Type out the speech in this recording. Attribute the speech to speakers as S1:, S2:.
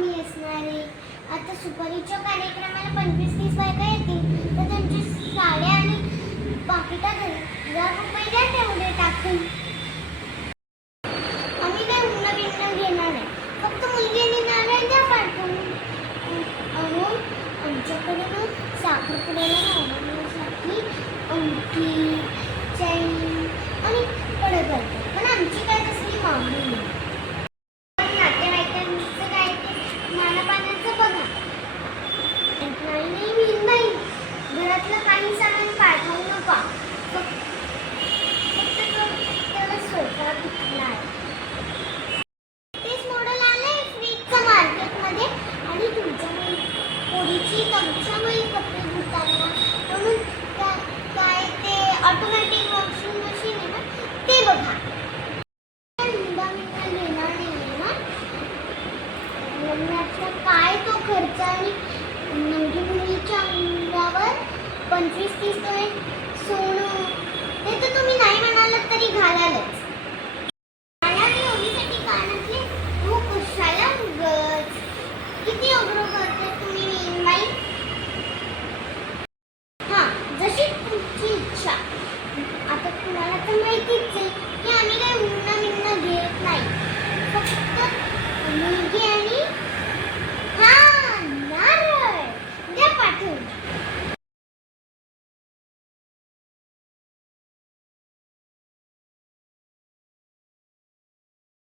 S1: आमची असणार. आहे आता सुपारीच्या कार्यक्रमाला पंचवीस तीस बायका येतील. तर त्यांची साड्या आणि पाकिटात हजार रुपये द्या तेवढे टाकून. आम्ही काय मुलं बिन्ना घेणार नाही. फक्त मुलगी आणि नारळ द्या पाठवून. म्हणून आमच्याकडे ना साखरपुड्याला लावण्यासाठी अंगठी चैन आणि कडे करतात पण आमची काय तसली मागणी नाही पण नातेवाईकांचं काय ते मानापानाचं बघा नाही नाही मी नाही घरातलं काही सामान पाठवू नका तेच मॉडेल आलंय फ्रीजचं मार्केटमध्ये आणि तुमच्या मुली पोरीची तुमच्या मुली कपडे धुताना म्हणून काय ते ऑटोमॅटिक वॉशिंग मशीन आहे ना ते बघा घेणार नाही ना काय तो खर्च आणि नवरी मुली पंचवीस तीस तोळे सोनं